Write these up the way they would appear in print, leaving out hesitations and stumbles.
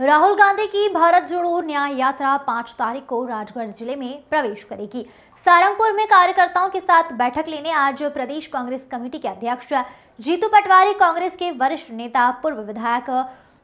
राहुल गांधी की भारत जोड़ो न्याय यात्रा 5 तारीख को राजगढ़ जिले में प्रवेश करेगी। सारंगपुर में कार्यकर्ताओं के साथ बैठक लेने आज प्रदेश कांग्रेस कमेटी के अध्यक्ष जीतू पटवारी, कांग्रेस के वरिष्ठ नेता, पूर्व विधायक,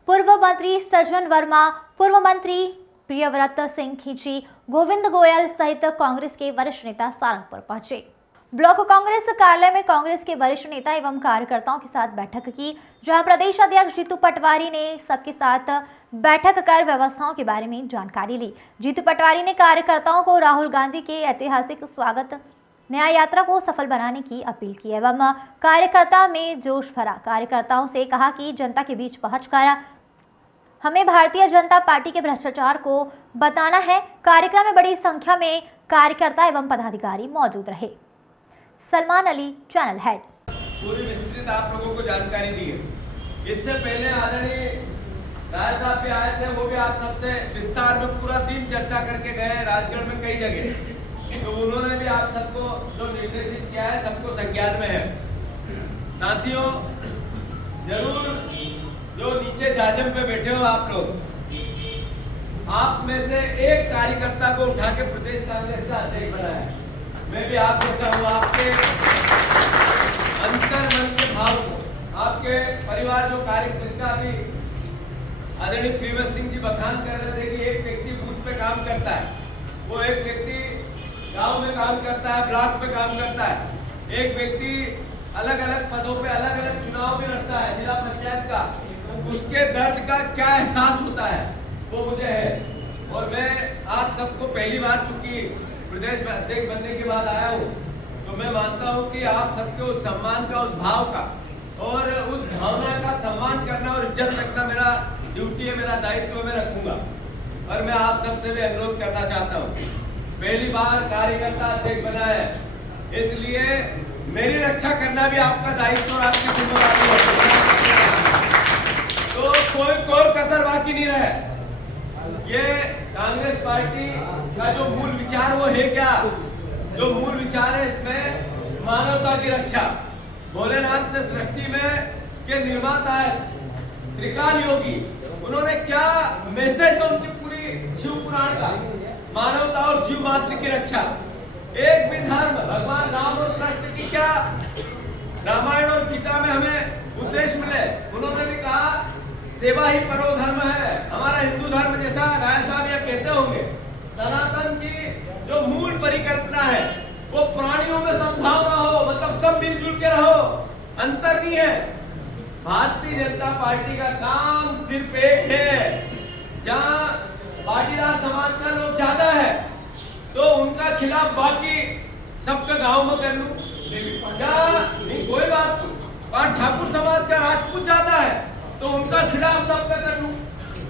पूर्व मंत्री सज्जन वर्मा, पूर्व मंत्री प्रियव्रत सिंह खींची, गोविंद गोयल सहित कांग्रेस के वरिष्ठ नेता सारंगपुर पहुंचे। ब्लॉक कांग्रेस कार्यालय में कांग्रेस के वरिष्ठ नेता एवं कार्यकर्ताओं के साथ बैठक की, जहां प्रदेश अध्यक्ष जीतू पटवारी ने सबके साथ बैठक कर व्यवस्थाओं के बारे में जानकारी ली। जीतू पटवारी ने कार्यकर्ताओं को राहुल गांधी के ऐतिहासिक स्वागत न्याय यात्रा को सफल बनाने की अपील की एवं कार्यकर्ता में जोश भरा। कार्यकर्ताओं से कहा कि जनता के बीच पहुंचकर हमें भारतीय जनता पार्टी के भ्रष्टाचार को बताना है। कार्यक्रम में बड़ी संख्या में कार्यकर्ता एवं पदाधिकारी मौजूद रहे। Salman Ali, channel head. पूरी विस्तृत आप लोगों को जानकारी दी है। इससे पहले आदरणीय राय साहब भी आए थे, वो भी आप सबसे विस्तार में पूरा दिन चर्चा करके गए राजगढ़ में कई जगह। तो उन्होंने भी आप सबको जो निर्देशित किया है सबको संज्ञान में है। साथियों, जरूर जो नीचे जाजम पे बैठे हो आप लोग, आप में से एक कार्यकर्ता को उठा के प्रदेश कांग्रेस का अध्यक्ष बनाया। मैं भी आप जैसा हूँ, आपके अंतर मन के भाव को, आपके परिवार जो कार्य जिसका अभी आदरणीय प्रियव्रत सिंह जी बखान कर रहे थे कि एक व्यक्ति बूथ पे काम करता है, वो एक व्यक्ति गांव में काम करता है, ब्लॉक पे काम करता है, एक व्यक्ति अलग अलग पदों पे अलग अलग चुनाव भी लड़ता है, जिला पंचायत का, उसके दर्द का क्या एहसास होता है वो मुझे है। और मैं आप सबको पहली बार चूंकि प्रदेश में अध्यक्ष बनने के बाद आया हूँ, तो मैं मानता हूँ कि आप सबके उस सम्मान का, उस भाव का और उस भावना का सम्मान करना और इज्जत रखना मेरा ड्यूटी है, मेरा दायित्व मैं रखूंगा। और मैं आप सबसे भी अनुरोध करना चाहता हूँ, पहली बार कार्यकर्ता अध्यक्ष बना है, इसलिए मेरी रक्षा करना भी आपका दायित्व और आपकी जिम्मेदारी है। तो कोई कसर बाकी नहीं रहे। ये कांग्रेस पार्टी का जो मूल विचार वो है क्या? जो मूल विचार है इसमें मानवता की रक्षा। भोलेनाथ ने सृष्टि में के निर्माता है त्रिकाल योगी, उन्होंने क्या मैसेज है उनकी पूरी शिव पुराण का, मानवता और जीव मात्र की रक्षा। एक भी धर्म, भगवान राम और कृष्ण की क्या रामायण और गीता में हमें उद्देश्य मिले, उन्होंने भी कहा सेवा ही परो धर्म है। हमारा हिंदू धर्म जैसा राय साहब यह कहते होंगे, सनातन की जो मूल परिकल्पना है वो प्राणियों में सद्भाव रहो, मतलब सब मिलजुल के रहो, अंतर नहीं है। भारतीय जनता पार्टी का काम सिर्फ एक है, जहां पाटीदार समाज का लोग ज्यादा है तो उनका खिलाफ बाकी सबका गांव में कर लूं, नहीं कोई बात नहीं। और ठाकुर समाज का राजपूत ज्यादा है तो उनका खिलाफ सबका कर लूं,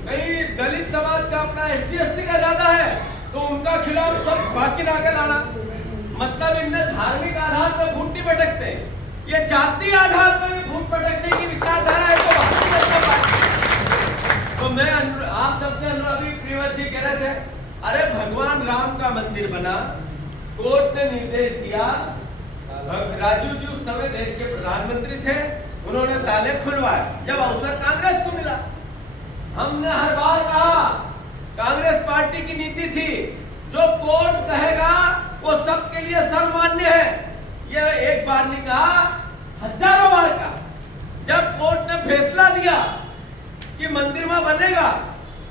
कहीं दलित समाज का अपना ST SC का ज्यादा है तो उनका खिलाफ सब बाकी लाकर लाना। मतलब इनने धार्मिक आधार पर फूट नहीं भटकते, ये जाति आधार पर भी फूट भटकने की विचारधारा है। तो भारतीय जनता पार्टी, तो मैं आप सबसे अभी प्रियव्रत जी कह रहे थे, अरे भगवान राम का मंदिर बना, कोर्ट ने निर्देश दिया, राजू जी उस समय देश के प्रधानमंत्री थे, उन्होंने ताले खुलवाए जब अवसर कांग्रेस को मिला। हमने हर बार कहा, कांग्रेस पार्टी की नीति थी जो कोर्ट कहेगा वो सबके लिए सर्वमान्य है। यह एक बार नहीं कहा, हजारों बार कहा। जब कोर्ट ने फैसला दिया कि मंदिर में बनेगा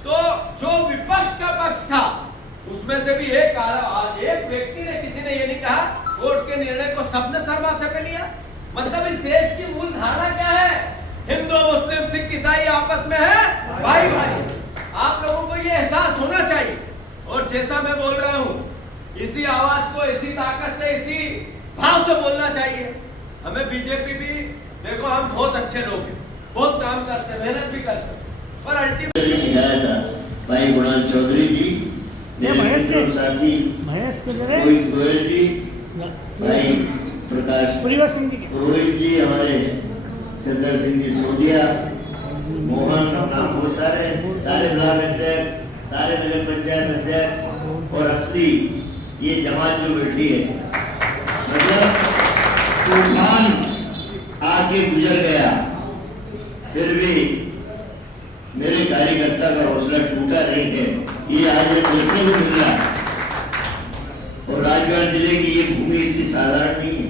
तो जो विपक्ष का पक्ष था उसमें से भी एक व्यक्ति ने, किसी ने ये नहीं कहा कोर्ट के निर्णय को सबने सर माथे पे लिया। मतलब इस देश की मूल धारणा क्या है? हिंदू, मुस्लिम, सिख, ईसाई आपस में है भाई भाई। आप लोगों को ये एहसास होना चाहिए। और जैसा मैं बोल रहा हूँ, इसी आवाज को, इसी ताकत से, इसी भाव से बोलना चाहिए। हमें बीजेपी भी, देखो हम बहुत अच्छे लोग हैं, बहुत काम करते हैं, मेहनत भी करते हैं, पर अल्टीमेटली भाई गुणाल चौधरी जी, मेरे साथी रोहित गोयल जी, भाई प्रकाश पुरोहित जी, हमारे चंद्र सिंह जी सोदिया, मोहन, नाम बहुत सारे ब्लॉक अध्यक्ष, सारे नगर पंचायत अध्यक्ष और असली ये जमात जो बैठी है, मतलब तूफान आके गुजर गया, फिर भी मेरे कार्यकर्ता का हौसला को मिल रहा है। और राजगढ़ जिले की ये भूमि इतनी साधारण नहीं है।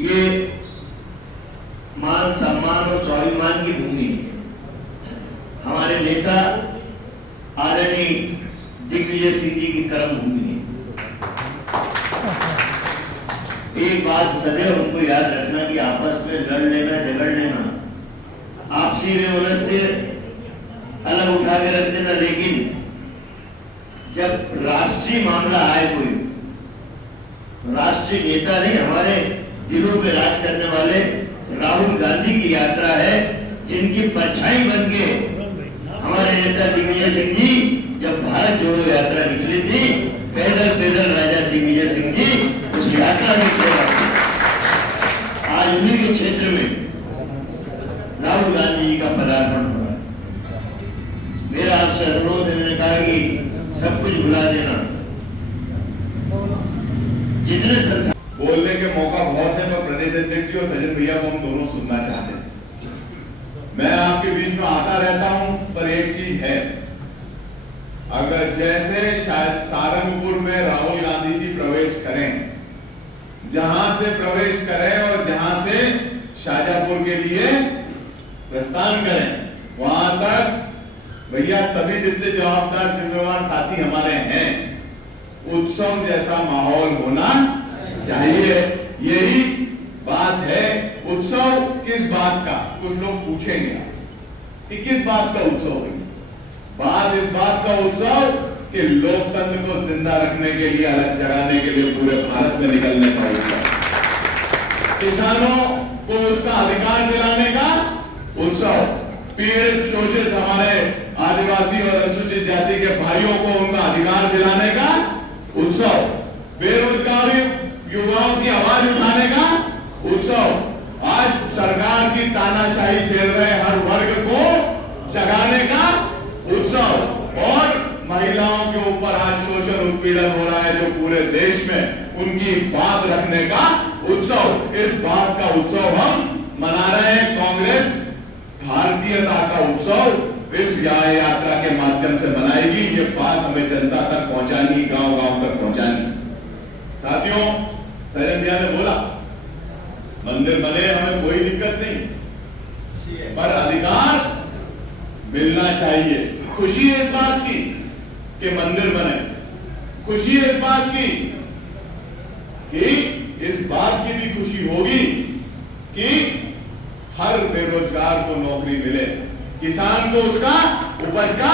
ये मान सम्मान और स्वाभिमान की भूमि है। हमारे नेता आदरणीय दिग्विजय सिंह जी की कर्म भूमि है। एक बात सदैव उनको याद रखना कि आपस में लड़ लेना, झगड़ लेना, आपसी वैमनस्य अलग उठा के रख देना, लेकिन जब राष्ट्रीय मामला आए, कोई राष्ट्रीय नेता नहीं, हमारे दिलों में राज करने वाले राहुल गांधी की यात्रा है, जिनकी परछाई बन के हमारे नेता दिग्विजय सिंह जी जब भारत जोड़ो यात्रा निकली थी, पैदल पैदल राजा दिग्विजय सिंह जी उस यात्रा की सेवा की। आज उन्हीं के क्षेत्र में राहुल गांधी जी का पदार्पण हो रहा है। मेरा आपसे अनुरोध है, मैंने कहा कि सब कुछ भुला देना, जितने संसार बोलने के मौका बहुत है, पर प्रदेश अध्यक्ष जी और सजन भैया को हम दोनों सुनना चाहते थे। मैं आपके बीच में आता रहता हूं, पर एक चीज है, अगर जैसे सारंगपुर में राहुल गांधी जी प्रवेश करें, जहां से प्रवेश करें और जहां से शाजापुर के लिए प्रस्थान करें, वहां तक भैया सभी जितने जवाबदार जिम्मेवार साथी हमारे हैं, उत्सव जैसा माहौल होना चाहिए। यही बात है। उत्सव किस बात का, कुछ लोग पूछेंगे आपसे कि किस बात का उत्सव है। बात इस बात का उत्सव कि लोकतंत्र को जिंदा रखने के लिए, अलग जगाने के लिए पूरे भारत में निकलने का उत्सव, किसानों को उसका अधिकार दिलाने का उत्सव, पीड़ित शोषित हमारे आदिवासी और अनुसूचित जाति के भाइयों को उनका अधिकार दिलाने का उत्सव, बेरोजगारी युवाओं की आवाज उठाने का उत्सव, आज सरकार की तानाशाही झेल रहे हर वर्ग को जगाने का उत्सव, और महिलाओं के ऊपर आज शोषण उत्पीड़न हो रहा है जो पूरे देश में, उनकी बात रखने का उत्सव। इस बात का उत्सव हम मना रहे हैं। कांग्रेस भारतीयता का उत्सव इस यात्रा के माध्यम से मनाएगी। ये बात हमें जनता तक पहुंचानी, गांव गांव तक पहुंचानी। साथियों, सजन भैया ने बोला मंदिर बने, हमें कोई दिक्कत नहीं, पर अधिकार मिलना चाहिए। खुशी है इस बात की कि मंदिर बने, खुशी है इस बात की कि इस बात की भी खुशी होगी कि हर बेरोजगार को नौकरी मिले, किसान को उसका उपज का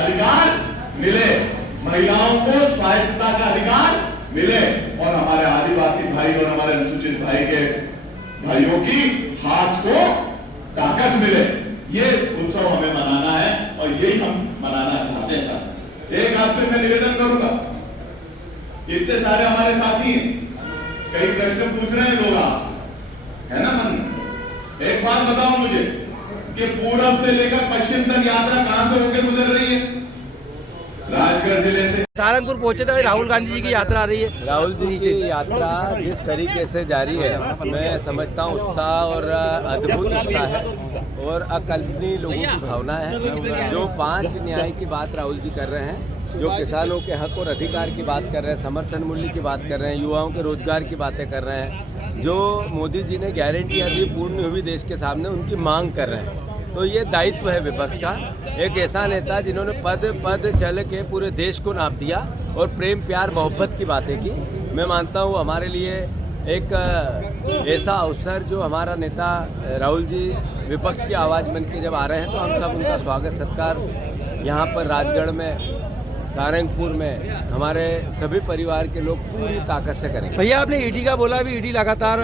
अधिकार मिले, महिलाओं को स्वायत्तता का अधिकार मिले, और हमारे आदिवासी भाई और हमारे अनुसूचित भाई के भाइयों की हाथ को ताकत मिले। ये उत्सव हमें मनाना है और यही हम मनाना चाहते हैं। साथ एक आपसे मैं निवेदन करूंगा, इतने सारे हमारे साथी हैं, कई प्रश्न पूछ रहे हैं लोग आपसे, है ना मन में। एक बात बताओ मुझे कि पूरब से लेकर पश्चिम तक यात्रा कहां से होकर गुजर रही है? राजगढ़ जिले से सहारनपुर पहुंचे थे। राहुल गांधी जी की यात्रा आ रही है। राहुल जी की यात्रा जिस तरीके से जारी है, मैं समझता हूँ उत्साह और अद्भुत उत्साह है और अकल्पनीय लोगों की भावना है। जो 5 न्याय की बात राहुल जी कर रहे हैं, जो किसानों के हक और अधिकार की बात कर रहे हैं, समर्थन मूल्य की बात कर रहे हैं, युवाओं के रोजगार की बातें कर रहे हैं, जो मोदी जी ने गारंटियाँ दी पूर्ण हुई देश के सामने, उनकी मांग कर रहे हैं। तो ये दायित्व है विपक्ष का, एक ऐसा नेता जिन्होंने पद पद चल के पूरे देश को नाप दिया और प्रेम प्यार मोहब्बत की बातें की। मैं मानता हूँ हमारे लिए एक ऐसा अवसर, जो हमारा नेता राहुल जी विपक्ष की आवाज़ बन के जब आ रहे हैं, तो हम सब उनका स्वागत सत्कार यहाँ पर राजगढ़ में, सारंगपुर में हमारे सभी परिवार के लोग पूरी ताकत से करेंगे। भैया आपने ईडी का बोला, अभी ईडी लगातार